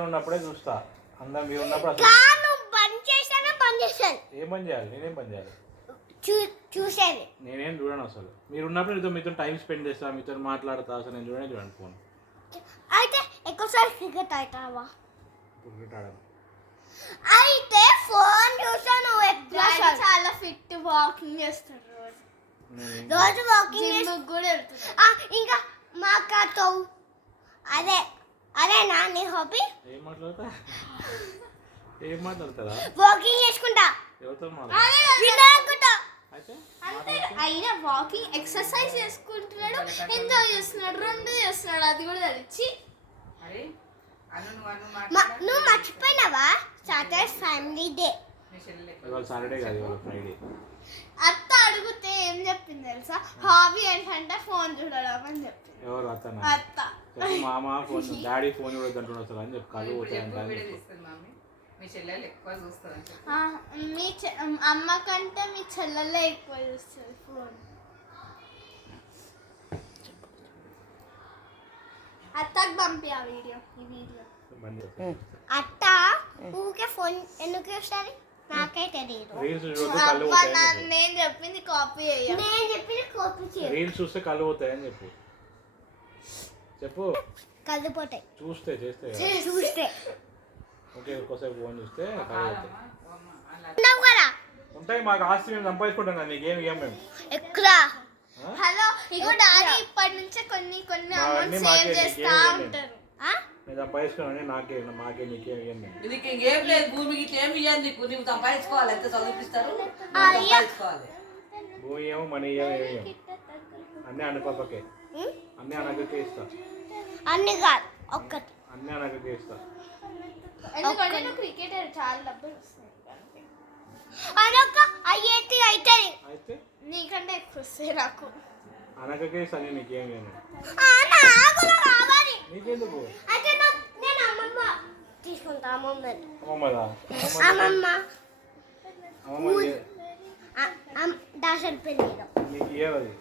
ఉన్నప్పుడే చూస్తా. అందరం మీరు ఉన్నప్పుడు అసలు ఏం పని చేయాలి? నేనేం పని చేయాలి? చూసేది నేనేం చూడను అసలు. మీరు ఉన్నప్పుడు మీతో టైం స్పెండ్ చేస్తా, మీతో మాట్లాడతా. అసలు నేను చూడండి ఫోన్. అయితే ఎక్కువసారి క్రికెట్ ఆడతావా? క్రికెట్ ఆడను. అయితే ఫోన్ చూసాను. చాలా ఫిట్ వాకింగ్ చేస్తాడు రోజు వాకింగ్ కూడా వెళ్తాడు. ఇంకా మా అక్కతో అదేనా నీ హాబీ? ఏం మాట్లాడతారా? వాకింగ్ చేసుకుంటా. ఎవరితో అంటే అయినా వాకింగ్ ఎక్సర్సైజ్ చేసుకుంటున్నాడు, ఎంజాయ్ చేస్తున్నాడు, రెండు చేస్తున్నాడు. అది కూడా తెలిసి నువ్వు మర్చిపోయినావా? Saturday family day. సాటర్డే కాదు, ఇవాళ ఫ్రైడే. అత్త అడిగితే ఏం చెప్పింది తెలుసా? హాబీ ఏంటంటే ఫోన్ చూడడం అని చెప్పింది. ఎవరు అత్తనా? అత్త మామ ఫోన్, డాడీ ఫోన్ కూడా అంటున్నాడు అసలు అని చెప్పి కళ్ళు పోతాయంట. మీ అమ్మ కంటే మీ చెల్లెలే ఎక్కువ చూస్తుంది ఫోన్. అత్తకు పంపి ఆ వీడియో. ఈ వీడియో అత్త ఊకే ఫోన్ ఎందుకు చూస్తుంది నాకే తెలియదు. నేను చెప్పింది కాపీ చేయాలి. రీల్స్ చూస్తే కళ్ళు పోతాయని చెప్పు. చెప్పు. కళ్ళు పోతాయి చూస్తే చూస్తే. ఓకే, ఒక్కోసారి ఫోన్ చూస్తే కళ్ళు పోతాయి. ఉంటాయి. మాకు ఆస్తి మేము సంపాదించుకుంటాం కదా, నీకేం ఇవ్వం మేము. ఎక్కడ? హలో, ఇగో డాడీ ఇప్పటి నుంచే కొన్ని అమౌంట్ సేవ్ చేస్తా ఉంటారు. నేను సంపాదించుకున్నాను, మాకే నీకేం ఇవ్వం మేము. నీకు ఇంకేం లేదు, భూమికి ఇట్లా ఏమి ఇవ్వాలి. నువ్వు సంపాదించుకోవాలి, ఎంత చదివిపిస్తారు సంపాదించుకోవాలి. భూమి ఏమో మనీ ఏమో ఏమి అన్నీ అన్న పాపకే, అన్నీ అనకే ఇస్తా. అన్ని కాదు, ఒక్కటి. అన్నీ అనకే ఇస్తా. ఎందుకంటే నువ్వు క్రికెటర్, చాలా డబ్బులు వస్తాయి. అదొక అయ్యేది అయితే నీకంటే ఎక్కువ వస్తాయి నాకు. అనకే ఇస్తా. నీకేం ఇవ్వను. నీకెందుకు? నేను అమ్మమ్మ తీసుకుంటా. అమ్మమ్మదా? అమ్మమ్మ దాసరి పెళ్ళిలో నీకు ఇవ్వాలి.